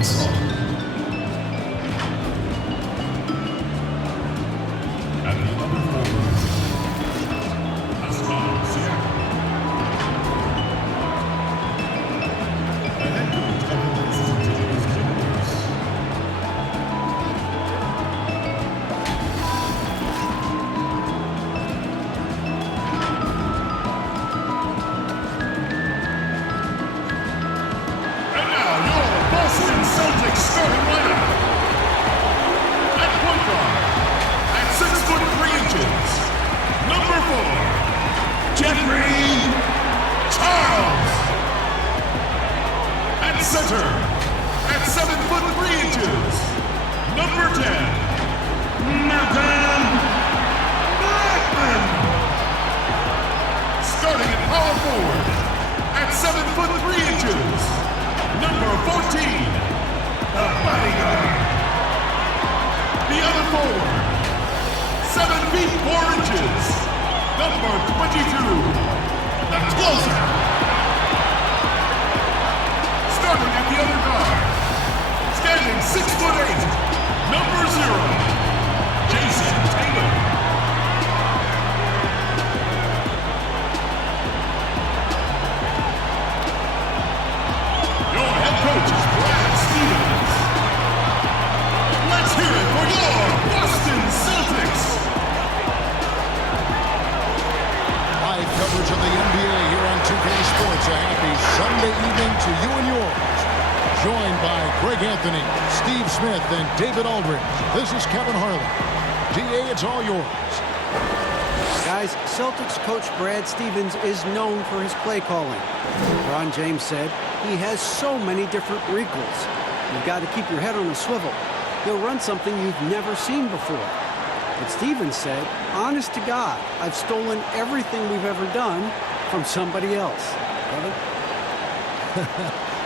Gasol. And the other forwards, Pascal, Siakam. The head coach of the Los Angeles Clippers. And now your Boston Celtics starting lineup. At point guard, at 6'3", number 4, Jeffery Charles. At center, at 7'3", number 10, Malcolm Blackman. Starting at power forward, at 7'3", number 14, the bodyguard. The other forward, 7 feet 4 inches, number 22, the closer. Starting at the other guard, standing 6'8", number 0, Jason Tatum. Your head coach is Brad Stevens. Let's hear it for your Boston Celtics. Live coverage of the NBA here on 2K Sports. A happy Sunday evening to you and yours. Joined by Greg Anthony, Steve Smith, and David Aldridge. This is Kevin Harlan. DA, it's all yours. Guys, Celtics coach Brad Stevens is known for his play calling. Ron James said he has so many different wrinkles. You've got to keep your head on a swivel. He'll run something you've never seen before. But Stevens said, honest to God, I've stolen everything we've ever done from somebody else. Kevin?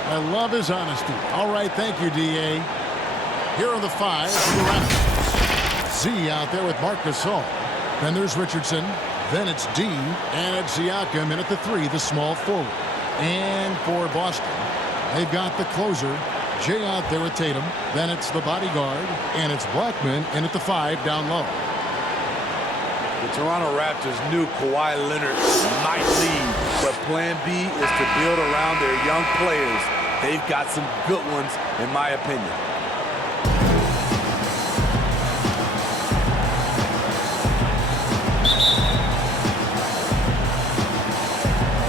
I love his honesty. All right, thank you, DA. Here are the 5 for the Raptors. Z out there with Marc Gasol. Then there's Richardson. Then it's D. And it's Siakam in at the 3, the small forward. And for Boston, they've got the closer, Jay out there with Tatum. Then it's the bodyguard. And it's Blackman in at the 5 down low. The Toronto Raptors knew Kawhi Leonard might leave, but plan B is to build around their young players. They've got some good ones, in my opinion.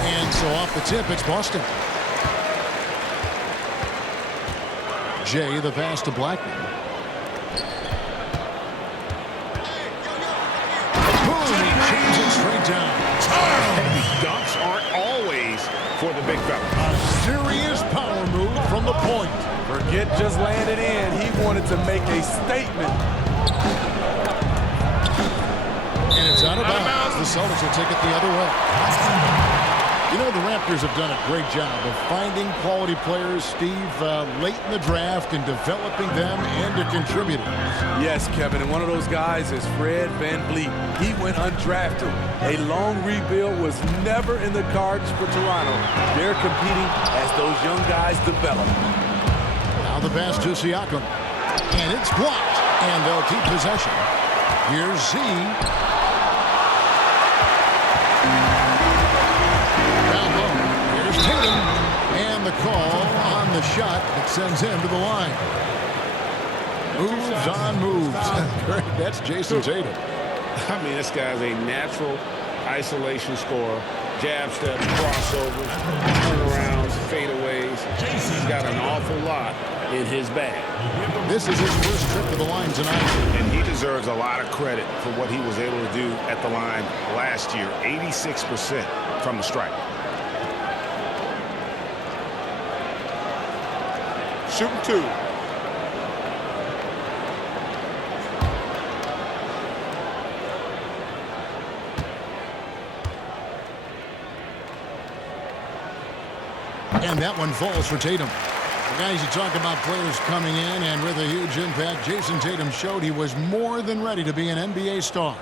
And so off the tip, it's Boston. Jay, the pass to Blackman. Straight down. Heavy dunks aren't always for the big fella. A serious power move from the point. Forget just laying it in. He wanted to make a statement. And it's out of bounds. The Celtics will take it the other way. You know, the Raptors have done a great job of finding quality players, Steve, late in the draft and developing them into contributors. Yes, Kevin, and one of those guys is Fred VanVleet. He went undrafted. A long rebuild was never in the cards for Toronto. They're competing as those young guys develop. Now the pass to Siakam. And it's blocked. And they'll keep possession. Here's Z. Tatum, and the call on the shot that sends him to the line. Moves on moves. That's Jason Tatum. I mean, this guy's a natural isolation scorer. Jab steps, crossovers, turnarounds, fadeaways. He's got an awful lot in his bag. This is his first trip to the line tonight. And he deserves a lot of credit for what he was able to do at the line last year. 86% from the stripe. Shooting 2. And that one falls for Tatum. Guys, you talk about players coming in and with a huge impact. Jason Tatum showed he was more than ready to be an NBA star.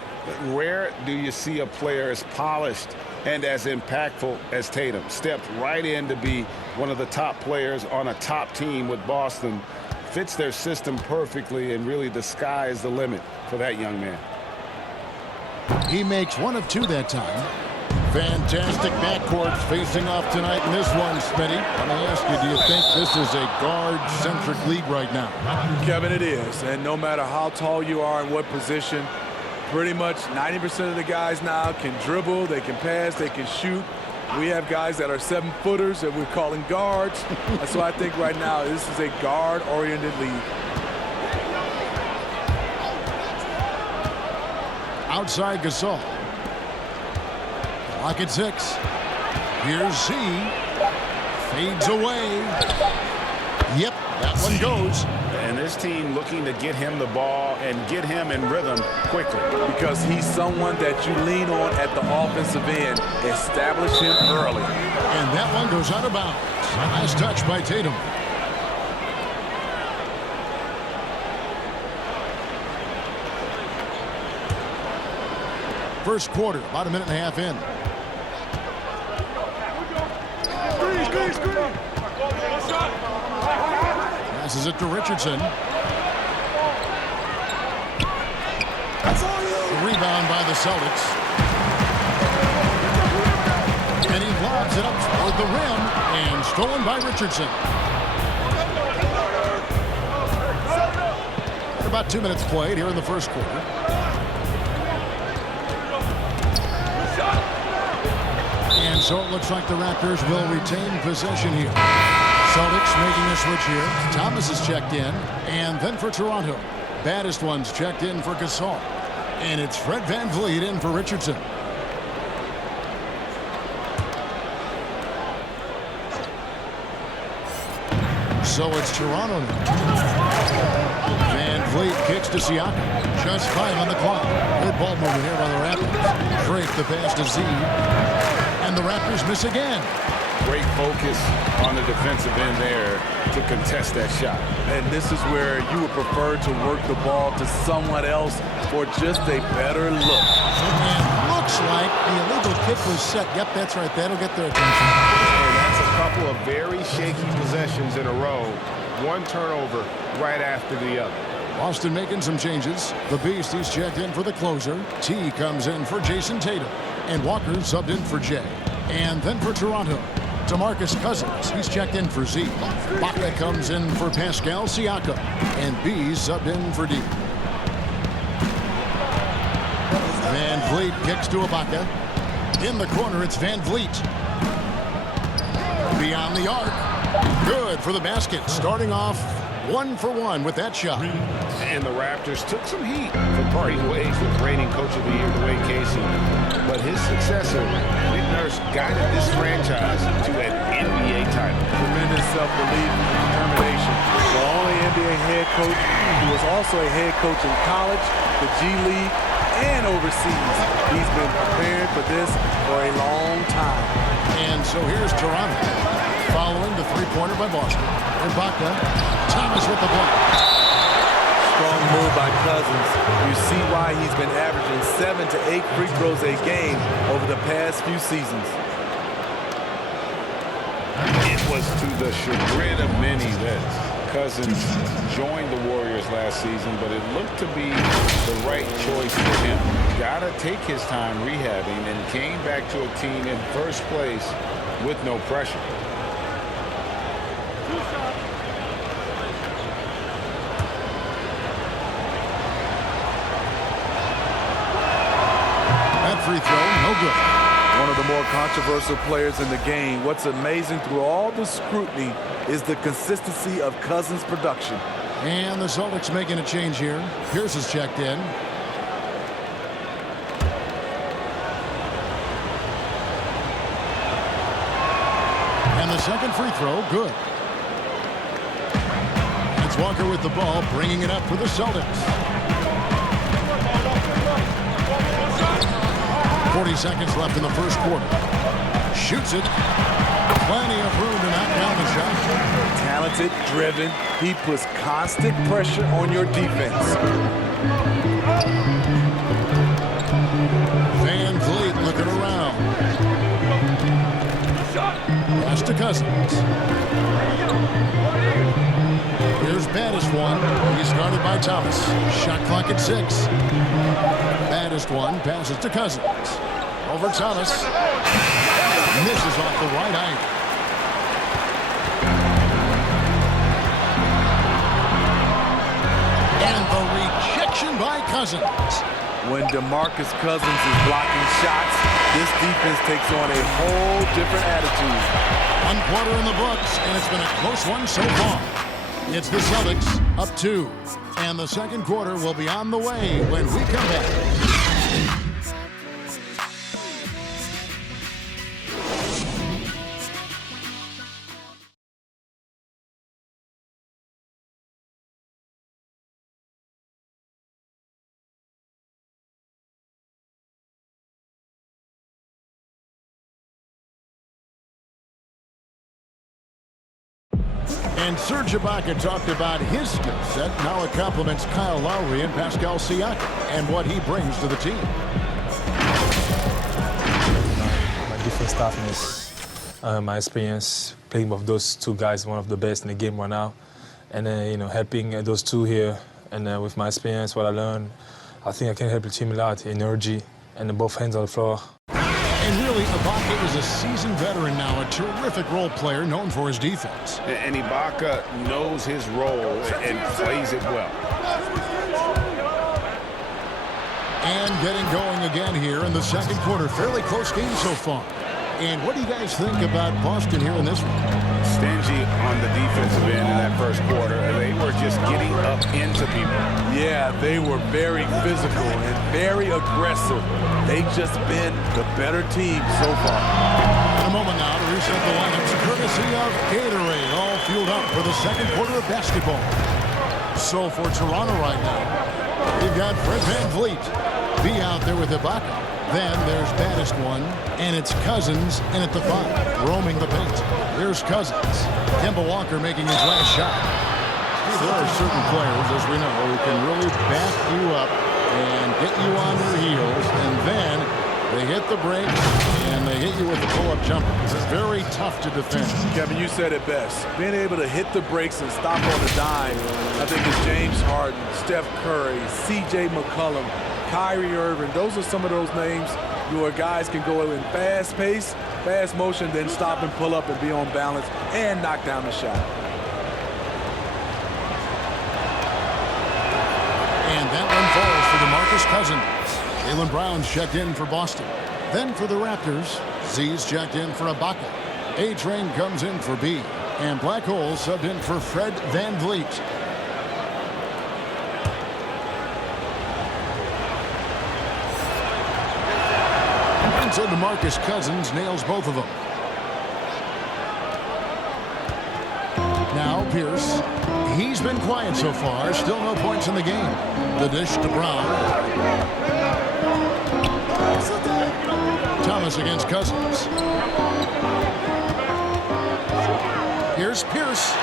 Where do you see a player as polished and as impactful as Tatum. Stepped right in to be one of the top players on a top team with Boston. Fits their system perfectly, and really the sky is the limit for that young man. He makes 1 of 2 that time. Fantastic backcourts facing off tonight in this one, Smitty. Let me ask you, do you think this is a guard-centric league right now? Kevin, it is. And no matter how tall you are and what position, pretty much 90% of the guys now can dribble, they can pass, they can shoot. We have guys that are 7-footers that we're calling guards. So I think right now this is a guard-oriented league. Outside Gasol. Clock at 6. Here's Z. Fades away. Yep, that one goes. And this team looking to get him the ball and get him in rhythm quickly. Because he's someone that you lean on at the offensive end. Establish him early. And that one goes out of bounds. Nice touch by Tatum. First quarter, about a minute and a half in. Passes it to Richardson. Rebound by the Celtics. And he lobs it up toward the rim and stolen by Richardson. About 2 minutes played here in the first quarter. And so it looks like the Raptors will retain possession here. Celtics making a switch here. Thomas is checked in. And then for Toronto, baddest ones checked in for Gasol. And it's Fred VanVleet in for Richardson. So it's Toronto now. VanVleet kicks to Siakam. Just 5 on the clock. Good ball movement here by the Raptors. Drake the pass to Z. And the Raptors miss again. Great focus on the defensive end there to contest that shot. And this is where you would prefer to work the ball to someone else for just a better look. And looks like the illegal kick was set. Yep, that's right. That'll get their attention. And that's a couple of very shaky possessions in a row. One turnover right after the other. Boston making some changes. The Beast, he's checked in for the closer. T comes in for Jason Tatum. And Walker subbed in for Jay. And then for Toronto, DeMarcus Cousins, he's checked in for Z. Baca comes in for Pascal Siakam. And B subbed in for D. VanVleet kicks to Ibaka. In the corner, it's VanVleet. Beyond the arc. Good for the basket. Starting off 1 for 1 with that shot. And the Raptors took some heat for parting ways with reigning Coach of the Year, Dwayne Casey. But his successor, Nick Nurse, guided this franchise to an NBA title. Tremendous self-belief and determination. The only NBA head coach who was also a head coach in college, the G League, and overseas. He's been prepared for this for a long time. And so here's Toronto, following the three-pointer by Boston. Ibaka, Thomas with the block. Strong move by Cousins. You see why he's been averaging 7 to 8 free throws a game over the past few seasons. It was to the chagrin of many that Cousins joined the Warriors last season, but it looked to be the right choice for him. Gotta take his time rehabbing and came back to a team in first place with no pressure. Free throw, no good. One of the more controversial players in the game. What's amazing through all the scrutiny is the consistency of Cousins' production. And the Celtics making a change here. Pierce is checked in. And the second free throw, good. It's Walker with the ball, bringing it up for the Celtics. 40 seconds left in the first quarter. Shoots it. Plenty of room to knock down the shot. Talented, driven. He puts constant pressure on your defense. VanVleet looking around. to Cousins. Here's baddest one. He's guarded by Thomas. Shot clock at 6. Baddest one passes to Cousins. Over Thomas. Misses off the right angle. And the rejection by Cousins. When DeMarcus Cousins is blocking shots, this defense takes on a whole different attitude. 1 quarter in the books, and it's been a close one so far. It's the Celtics up 2, and the second quarter will be on the way when we come back. And Serge Ibaka talked about his skill set. Now it complements Kyle Lowry and Pascal Siakam and what he brings to the team. My defense toughness, my experience playing with those two guys, one of the best in the game right now, and then helping those two here, and with my experience, what I learned, I think I can help the team a lot. Energy and both hands on the floor. And really, Ibaka is a seasoned veteran now, a terrific role player known for his defense. And Ibaka knows his role and plays it well. And getting going again here in the second quarter. Fairly close game so far. And what do you guys think about Boston here in this one? Stingy on the defensive end in that first quarter. They were just getting up into people. Yeah, they were very physical and very aggressive. They've just been the better team so far. In a moment now to reset the lineups, courtesy of Gatorade, all fueled up for the second quarter of basketball. So for Toronto right now, we've got Fred VanVleet. Be out there with Ibaka. Then there's baddest one, and it's Cousins in at the 5, roaming the paint. Here's Cousins. Kemba Walker making his last shot. There are certain players, as we know, who can really back you up and get you on your heels, and then they hit the brakes and they hit you with the pull-up jumper. It's very tough to defend. Kevin, you said it best. Being able to hit the brakes and stop on the dime, I think it's James Harden, Steph Curry, C.J. McCollum, Kyrie Irving. Those are some of those names where guys can go in fast pace, fast motion, then stop and pull up and be on balance and knock down the shot. And that one falls for DeMarcus Cousins. Jaylen Brown's checked in for Boston. Then for the Raptors, Z's checked in for Ibaka. A-Train comes in for B. And Black Hole subbed in for Fred VanVleet. And so DeMarcus Cousins nails both of them. Now Pierce. He's been quiet so far. Still no points in the game. The dish to Brown. Thomas against Cousins. Here's Pierce.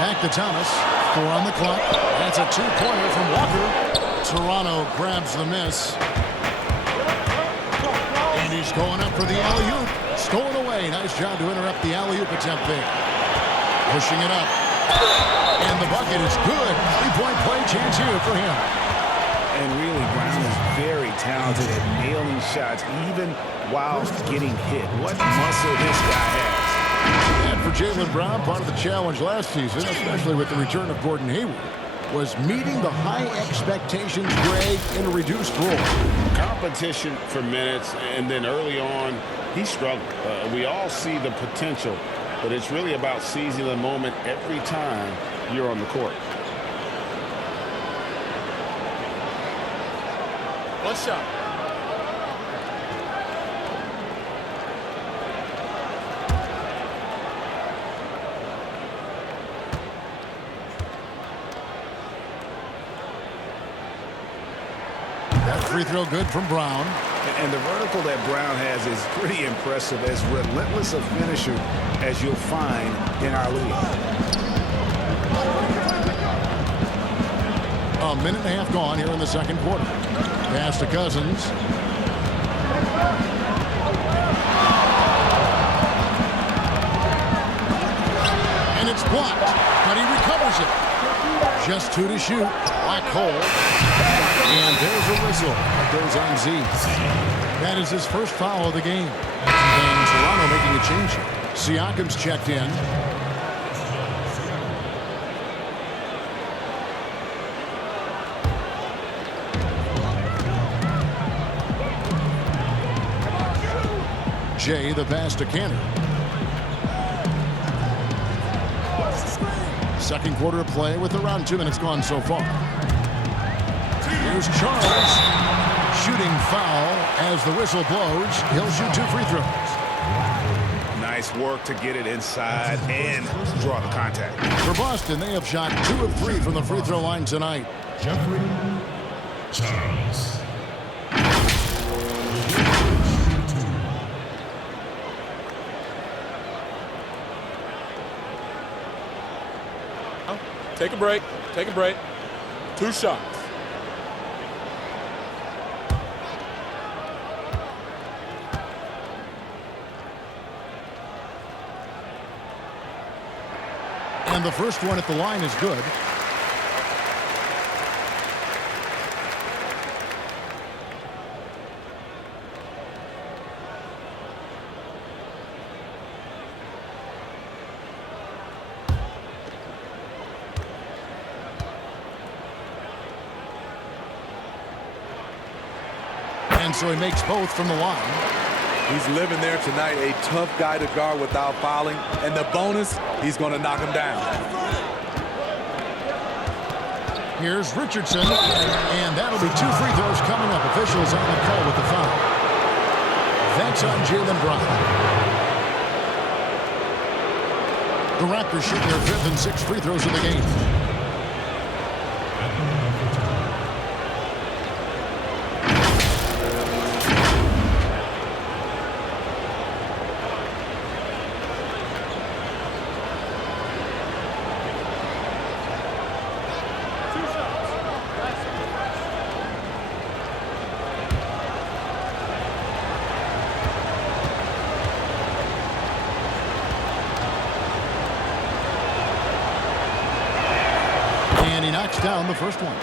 Back to Thomas. 4 on the clock. That's a 2-pointer from Walker. Toronto grabs the miss. And he's going up for the alley-oop. Stolen away. Nice job to interrupt the alley-oop attempt there. Pushing it up. And the bucket is good. 3-point play chance here for him. And really, Brown is very talented at nailing shots, even while getting hit. What muscle this guy has. And for Jaylen Brown, part of the challenge last season, especially with the return of Gordon Hayward, was meeting the high expectations, Greg, in a reduced role. Competition for minutes, and then early on, he struggled. We all see the potential, but it's really about seizing the moment every time you're on the court. What's up? That free throw good from Brown. And the vertical that Brown has is pretty impressive, as relentless a finisher as you'll find in our league. A minute and a half gone here in the second quarter. Pass to Cousins. has it. Just 2 to shoot. Black hole. And there's a whistle. That goes on Z. That is his first foul of the game. And Toronto making a change here. Siakam's checked in. Jay, the pass to Canner. Second quarter of play with around 2 minutes gone so far. Here's Charles. Shooting foul as the whistle blows. He'll shoot 2 free throws. Nice work to get it inside and draw the contact. For Boston, they have shot 2 of 3 from the free throw line tonight. Jeffery, Charles. Take a break. Take a break. 2 shots. And the first one at the line is good. And so he makes both from the line. He's living there tonight, a tough guy to guard without fouling. And the bonus, he's going to knock him down. Here's Richardson. And that'll be 2 free throws coming up. Officials on the call with the foul. That's on Jalen Brown. The Raptors shooting their 5th and 6th free throws of the game. And he knocks down the first one.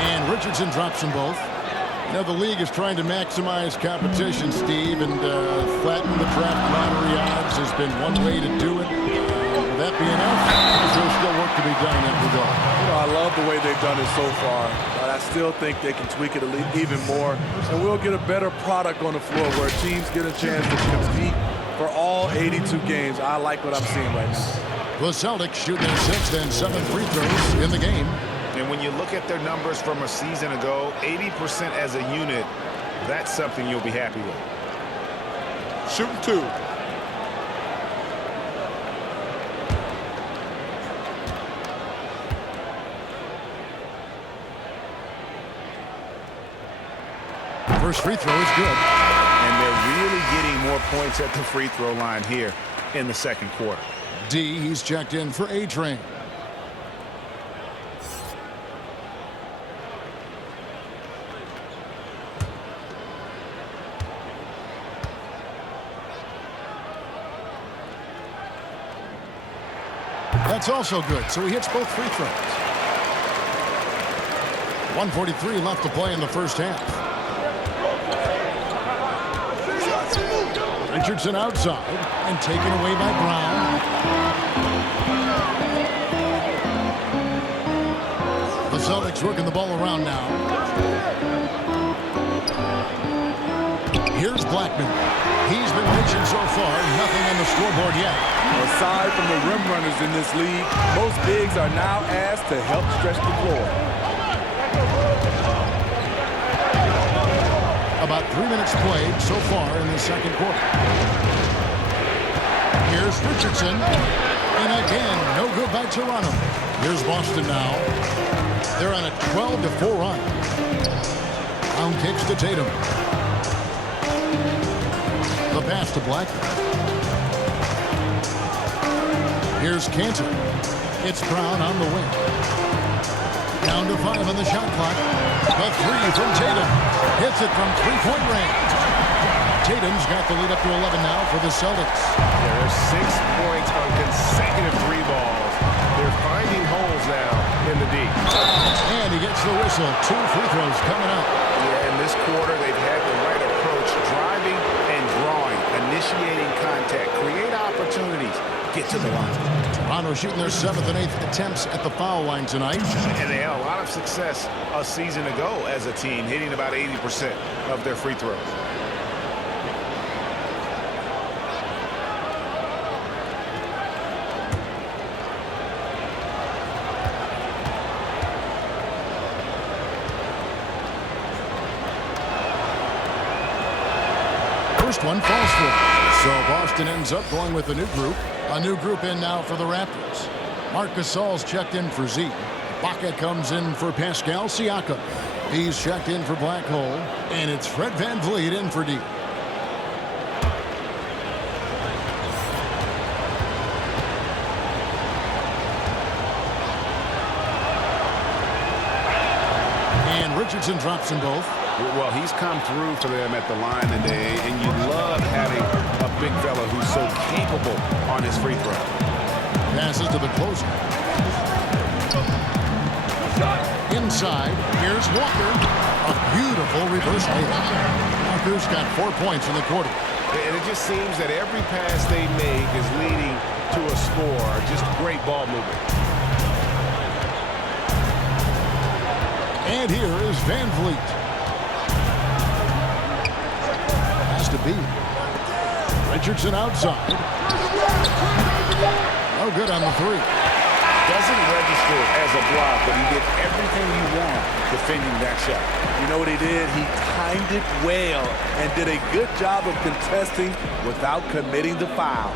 And Richardson drops them both. You know, the league is trying to maximize competition, Steve, and flatten the draft lottery odds has been one way to do it. Will that be enough? There's still work to be done in that regard. You know, I love the way they've done it so far, but I still think they can tweak it even more, and we'll get a better product on the floor where teams get a chance to compete for all 82 games. I like what I'm seeing right now. The Celtics shooting their 6th and 7th free throws in the game. And when you look at their numbers from a season ago, 80% as a unit, that's something you'll be happy with. Shooting 2. First free throw is good. And they're really getting more points at the free throw line here in the second quarter. D, he's checked in for A-Train. That's also good, so he hits both free throws. 1:43 left to play in the first half. Richardson outside and taken away by Brown. The Celtics working the ball around now. Here's Blackman. He's been pitching so far, nothing on the scoreboard yet. Aside from the rim runners in this league, most bigs are now asked to help stretch the floor. About 3 minutes played so far in the second quarter. Here's Richardson. And again, no good by Toronto. Here's Boston now. They're on a 12-4 run. Brown kicks to Tatum. The pass to Blackman. Here's Cantor. It's Brown on the wing. Down to 5 on the shot clock. The three from Tatum. Hits it from three-point range. Tatum's got the lead up to 11 now for the Celtics. Yeah, there's 6 points on consecutive 3 balls. They're finding holes now in the D. And he gets the whistle. 2 free throws coming up. Yeah, in this quarter, they've had the right approach, driving and drawing, initiating contact, create opportunities, get to the line. Toronto shooting their 7th and 8th attempts at the foul line tonight. And they had a lot of success a season ago as a team, hitting about 80% of their free throws. First one falls for him. So Boston ends up going with a new group. A new group in now for the Raptors. Marc Gasol's checked in for Z. Ibaka comes in for Pascal Siakam. He's checked in for Black Hole. And it's Fred VanVleet in for D. And Richardson drops them both. Well, he's come through for them at the line today, and you love having a big fella who's so capable on his free throw. Passes to the closer. Inside, here's Walker. A beautiful reverse layup. Walker's got 4 points in the quarter. And it just seems that every pass they make is leading to a score. Just great ball movement. And here is VanVleet. Has to be. Richardson outside. No good on the three. Doesn't register as a block, but he did everything you want defending that shot. You know what he did? He timed it well and did a good job of contesting without committing the foul.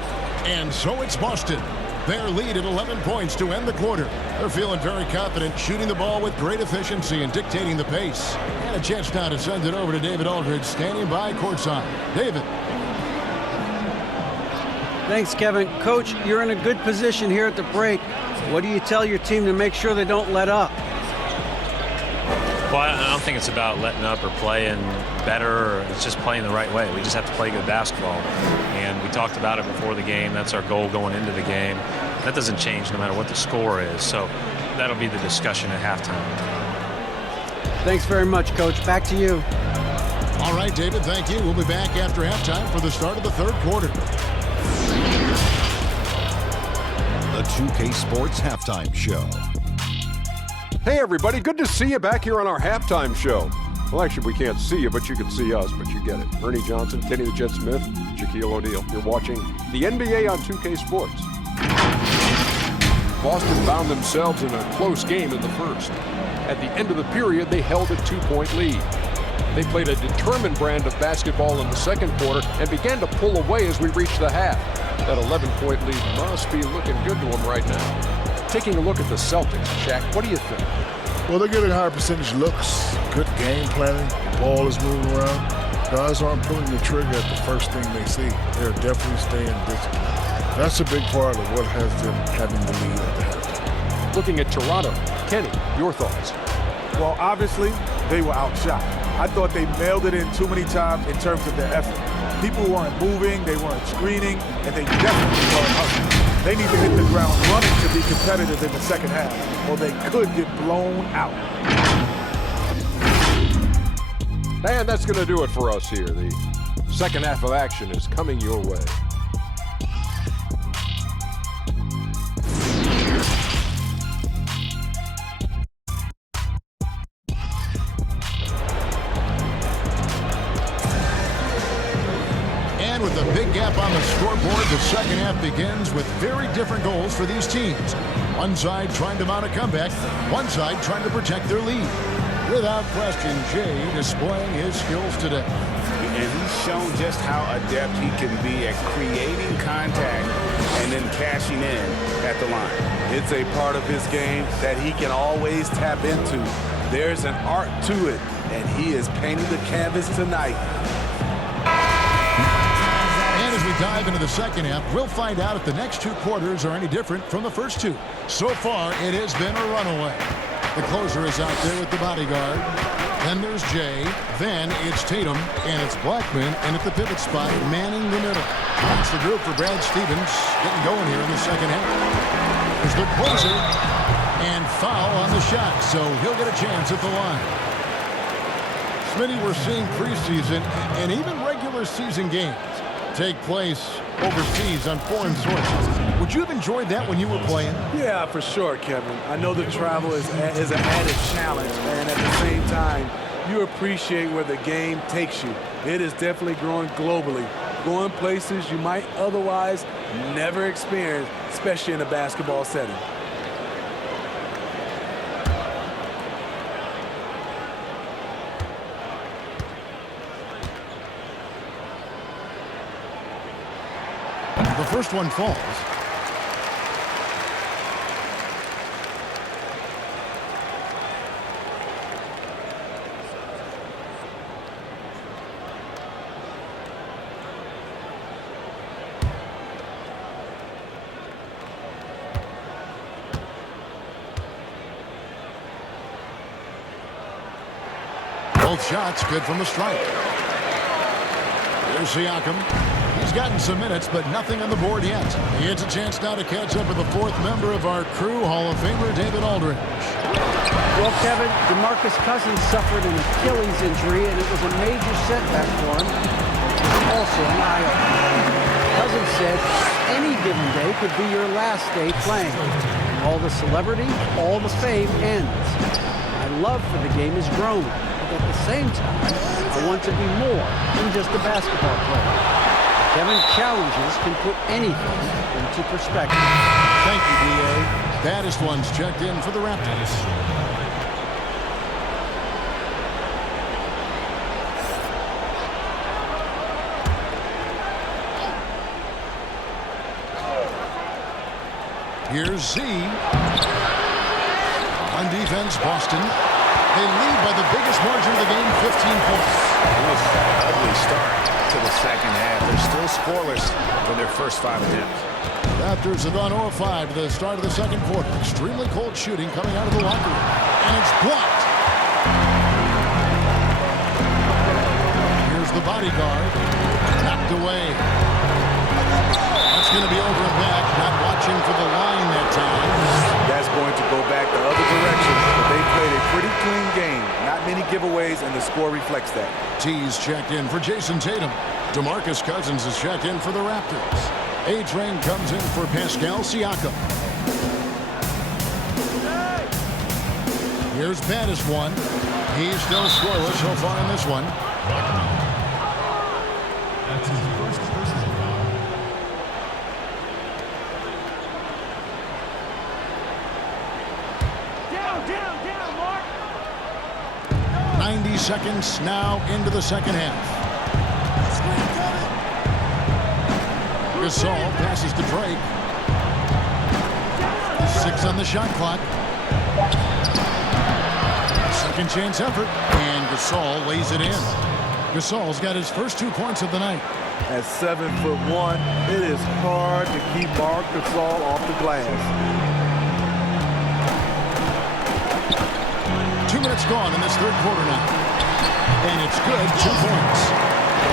And so it's Boston. Their lead at 11 points to end the quarter. They're feeling very confident, shooting the ball with great efficiency and dictating the pace. And a chance now to send it over to David Aldridge, standing by courtside. David. Thanks, Kevin. Coach, you're in a good position here at the break. What do you tell your team to make sure they don't let up? Well, I don't think it's about letting up or playing better. Or it's just playing the right way. We just have to play good basketball. And we talked about it before the game. That's our goal going into the game. That doesn't change no matter what the score is. So that'll be the discussion at halftime. Thanks very much, Coach. Back to you. All right, David, thank you. We'll be back after halftime for the start of the third quarter. The 2K Sports Halftime Show. Hey everybody, good to see you back here on our halftime show. Well, actually, we can't see you, but you can see us, but you get it. Ernie Johnson, Kenny the Jet Smith, Shaquille O'Neal. You're watching the NBA on 2K Sports. Boston found themselves in a close game in the first. At the end of the period, they held a 2-point lead. They played a determined brand of basketball in the second quarter and began to pull away as we reached the half. That 11-point lead must be looking good to them right now. Taking a look at the Celtics, Shaq, what do you think? Well, they're getting higher percentage looks, good game planning, the ball is moving around. Guys aren't pulling the trigger at the first thing they see. They're definitely staying disciplined. That's a big part of what has them having the lead at the halftime. Looking at Toronto, Kenny, your thoughts? Well, obviously, they were outshot. I thought they mailed it in too many times in terms of their effort. People weren't moving, they weren't screening, and they definitely weren't hustling. They need to hit the ground running to be competitive in the second half, or they could get blown out. And that's going to do it for us here. The second half of action is coming your way. With a big gap on the scoreboard, the second half begins with very different goals for these teams. One side trying to mount a comeback, one side trying to protect their lead. Without question, Jay displaying his skills today. And he's shown just how adept he can be at creating contact and then cashing in at the line. It's a part of his game that he can always tap into. There's an art to it, and he is painting the canvas tonight. we dive into the second half, we'll find out if the next two quarters are any different from the first two. So far, it has been a runaway. The closer is out there with the bodyguard. Then there's Jay. Then it's Tatum, and it's Blackman, and at the pivot spot, manning the middle. That's the group for Brad Stevens getting going here in the second half. There's the closer, and foul on the shot, so he'll get a chance at the line. Smitty, we're seeing preseason and even regular season games take place overseas on foreign sources. Would you have enjoyed that when you were playing? Yeah, for sure, Kevin. I know the travel is an added challenge, and at the same time, you appreciate where the game takes you. It is definitely growing globally, going places you might otherwise never experience, especially in a basketball setting. The first one falls. Both shots good from the strike. There's Siakam. He's gotten some minutes, but nothing on the board yet. He gets a chance now to catch up with the fourth member of our crew, Hall of Famer David Aldridge. Well, Kevin, DeMarcus Cousins suffered an Achilles injury, and it was a major setback for him. Also an eye-opener. Cousins said any given day could be your last day playing. All the celebrity, all the fame ends. My love for the game has grown, but at the same time, I want to be more than just a basketball player. Kevin, challenges can put anything into perspective. Thank you, D.A. Baddest one's checked in for the Raptors. Here's Z. On defense, Boston. They lead by the biggest margin of the game, 15 points. It was an ugly start to the second half. They're still scoreless in their first 5 attempts. Raptors have gone 0-5 to the start of the second quarter. Extremely cold shooting coming out of the locker room. And it's blocked. Here's the bodyguard. Knocked away. That's going to be over and back. Not watching for the line that time. That's going to go back the other direction, but they played a pretty clean game. Not many giveaways, and the score reflects that. T's checked in for Jason Tatum. DeMarcus Cousins is checked in for the Raptors. A-Train comes in for Pascal Siakam. Here's baddest one. He's still scoreless so far in this one. That's his first personal foul. Down, Marc. 90 seconds now into the second half. Gasol passes to Drake. 6 on the shot clock. Second chance effort, and Gasol lays it in. Gasol's got his first 2 points of the night. At 7'1", it is hard to keep Marc Gasol off the glass. 2 minutes gone in this third quarter now. And it's good, 2 points.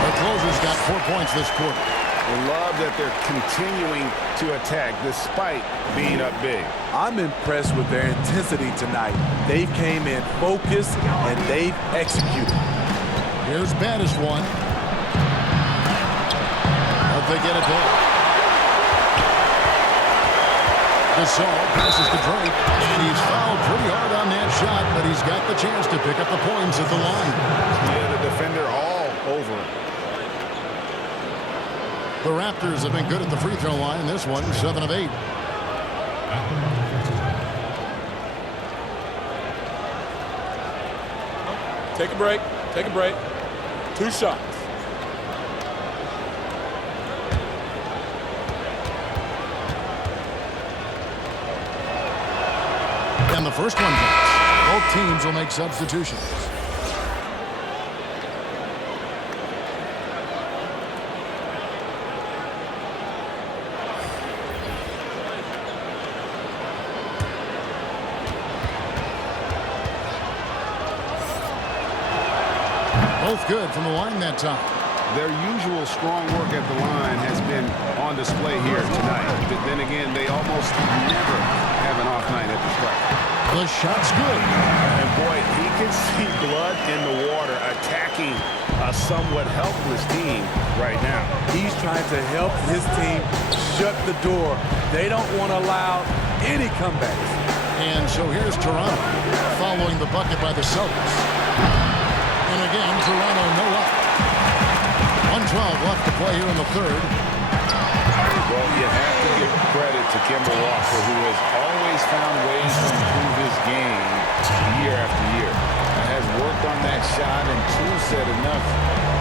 The closer's got 4 points this quarter. I love that they're continuing to attack despite being up big. I'm impressed with their intensity tonight. They came in focused and they've executed. Here's baddest one. But they get it back. Gasol passes to Drake, and he's fouled pretty hard on that shot, but he's got the chance to pick up the points at the line. Yeah, the defender all over it. The Raptors have been good at the free throw line. This one, 7 of 8. Take a break. Take a break. 2 shots. And the first one hits. Both teams will make substitutions. Both good from the line that time. Their usual strong work at the line has been on display here tonight. But then again, they almost never have an off night at the stripe. The shot's good. And boy, he can see blood in the water attacking a somewhat helpless team right now. He's trying to help his team shut the door. They don't want to allow any comebacks. And so here's Toronto following the bucket by the Celtics. And again, Toronto no up. 1:12 left to play here in the third. Well, you have to give credit to Kemba Walker, who has always found ways to improve his game year after year. And has worked on that shot and tool set enough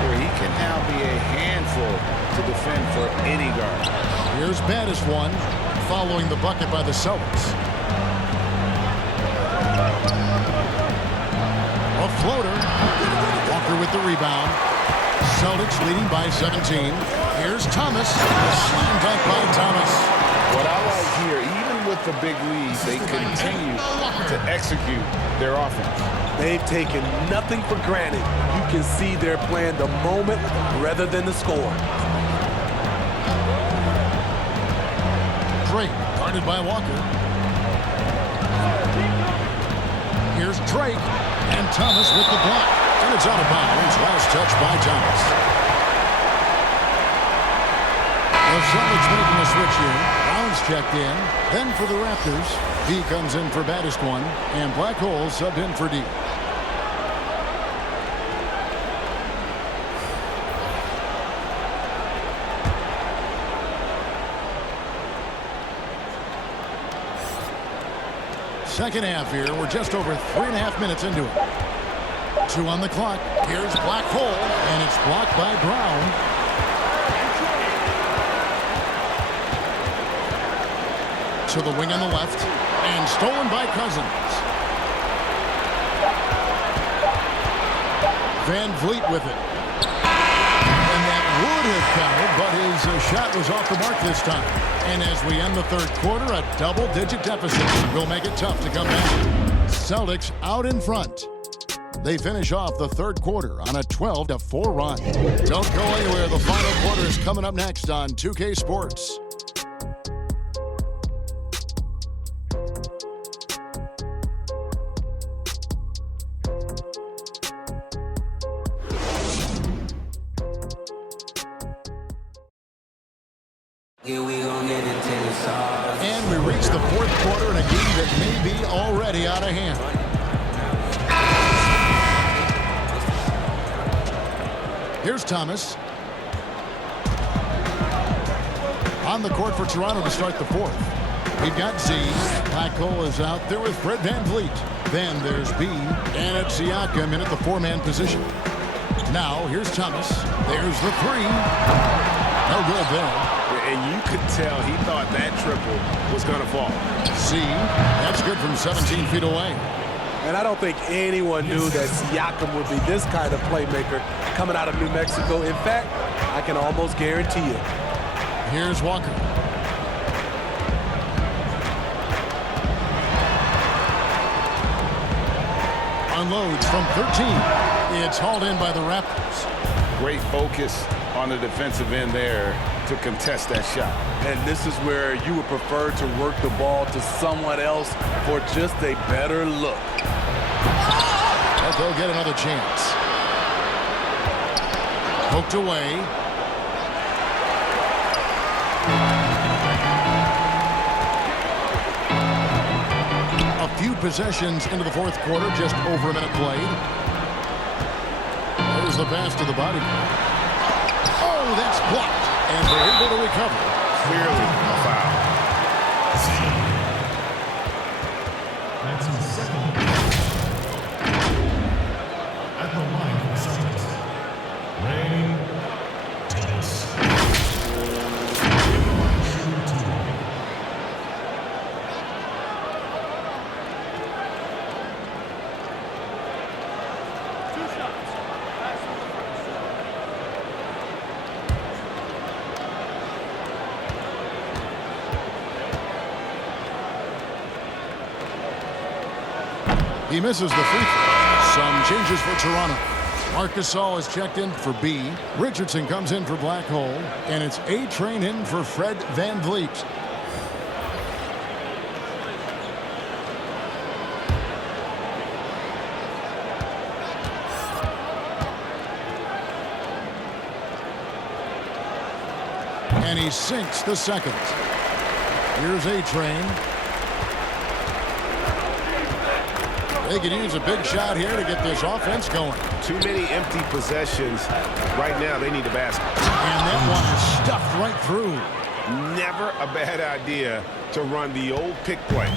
where he can now be a handful to defend for any guard. Here's baddest one following the bucket by the Celtics. A floater. Walker with the rebound. Celtics leading by 17. Here's Thomas. A slam dunk by Thomas. What I like here, even with the big lead, they continue to execute their offense. They've taken nothing for granted. You can see they're playing the moment rather than the score. Drake guarded by Walker. Here's Drake. And Thomas with the block. And it's out of bounds. Last touch by Thomas. The Celtics making a switch here. Brown's checked in. Then for the Raptors, B comes in for baddest one. And Black Hole subbed in for D. Second half here. We're just over 3.5 minutes into it. 2 on the clock. Here's Black Hole, and it's blocked by Brown. To the wing on the left, and stolen by Cousins. Van Vliet with it. And that would have counted, but his shot was off the mark this time. And as we end the third quarter, a double-digit deficit will make it tough to come back. Celtics out in front. They finish off the third quarter on a 12-4 run. Don't go anywhere. The final quarter is coming up next on 2K Sports. And we reach the fourth quarter in a game that may be already out of hand. Here's Thomas. On the court for Toronto to start the fourth. We've got Z. Black Hole is out there with Fred Van Vliet. Then there's B. And it's Siakam in at the four-man position. Now here's Thomas. There's the three. No good there. And you could tell he thought that triple was going to fall. Z. That's good from 17 feet away. And I don't think anyone knew that Siakam would be this kind of playmaker coming out of New Mexico. In fact, I can almost guarantee it. Here's Walker. Unloads from 13. It's hauled in by the Raptors. Great focus on the defensive end there to contest that shot. And this is where you would prefer to work the ball to someone else for just a better look. They'll get another chance. Poked away. A few possessions into the fourth quarter, just over a minute played. There's the pass to the body. Oh, that's blocked. And they're able to recover. Clearly a foul. That's his second. At the line for the Celtics, Ray Thomas. He misses the free throw. Some changes for Toronto. Marc Gasol is checked in for B. Richardson comes in for Black Hole. And it's A-Train in for Fred VanVleet. And he sinks the second. Here's A-Train. They could use a big shot here to get this offense going. Too many empty possessions. Right now, they need a basket. And that one is stuffed right through. Never a bad idea to run the old pick play.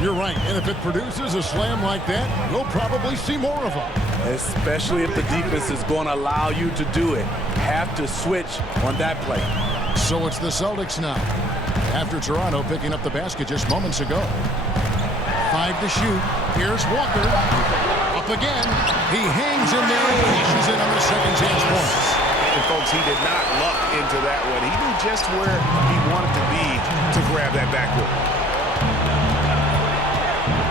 You're right. And if it produces a slam like that, we'll probably see more of them. Especially if the defense is going to allow you to do it. Have to switch on that play. So it's the Celtics now. After Toronto picking up the basket just moments ago. 5 to shoot. Here's Walker. Up again. He hangs in there and cashes in on the second chance points. And folks, he did not luck into that one. He knew just where he wanted to be to grab that backboard.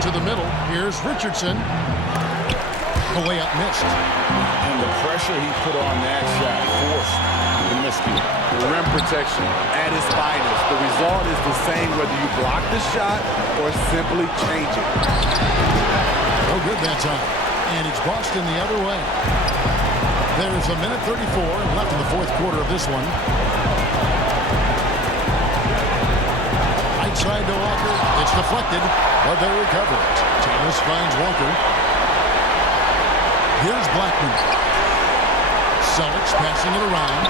To the middle. Here's Richardson. The layup missed. And the pressure he put on that shot forced the miscue. Rim protection at its finest. The result is the same whether you block the shot or simply change it. No good that time. And it's Boston the other way. There's a minute 34 left in the fourth quarter of this one. Right side to Walker. It's deflected, but they recover it. Thomas finds Walker. Here's Blackman. Celtics passing it around.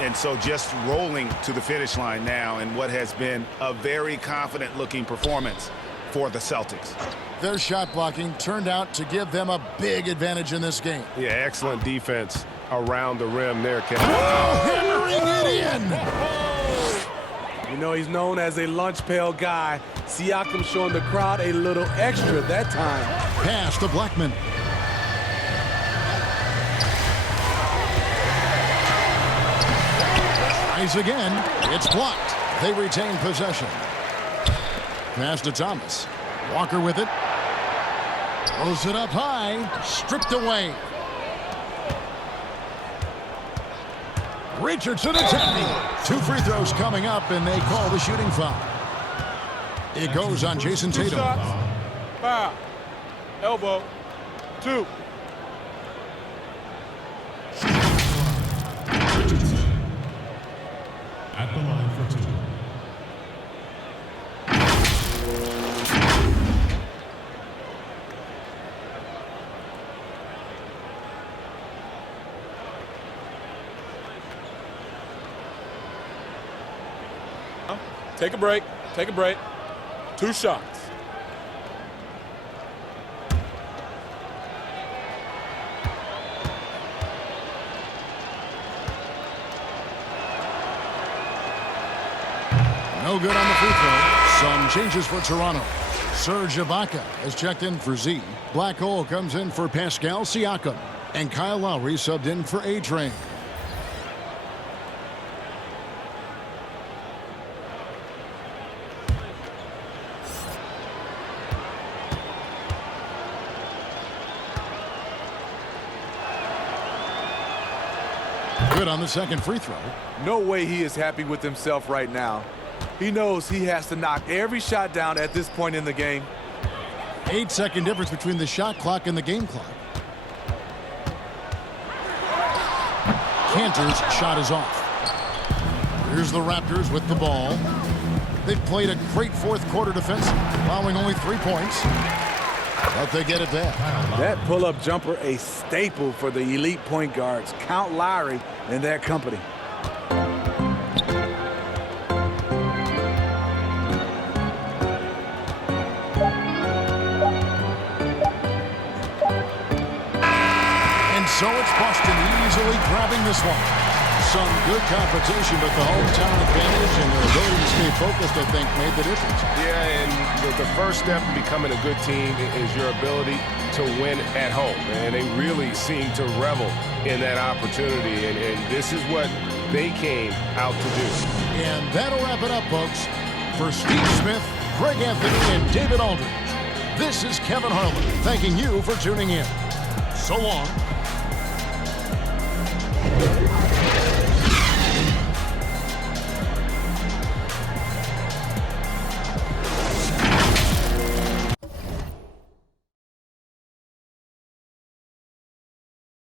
And so just rolling to the finish line now in what has been a very confident-looking performance for the Celtics. Their shot blocking turned out to give them a big advantage in this game. Yeah, excellent defense around the rim there, Kevin. Hammering it in! You know, he's known as a lunch pail guy. Siakam showing the crowd a little extra that time. Pass to Blackman. Tries again. It's blocked. They retain possession. Pass to Thomas. Walker with it. Throws it up high. Stripped away. Richardson attempting. 2 free throws coming up, and they call the shooting foul. It goes on Jason Tatum. Foul. Elbow. 2. Richardson at the line for 2. Take a break. Take a break. 2 shots. No good on the free throw. Some changes for Toronto. Serge Ibaka has checked in for Z. Black Hole comes in for Pascal Siakam. And Kyle Lowry subbed in for A-Train. Good on the second free throw. No way he is happy with himself right now. He knows he has to knock every shot down at this point in the game. 8-second difference between the shot clock and the game clock. Cantor's shot is off. Here's the Raptors with the ball. They've played a great fourth quarter defense, allowing only 3 points. But they get it back. That pull-up jumper, a staple for the elite point guards. Count Lowry and their company. And so it's Boston easily grabbing this one. Some good competition, but the hometown advantage and their ability to stay focused, I think, made the difference. Yeah, and the first step in becoming a good team is your ability to win at home. And they really seem to revel in that opportunity. And this is what they came out to do. And that'll wrap it up, folks. For Steve Smith, Greg Anthony, and David Aldridge, This is Kevin Harlan thanking you for tuning in. So long.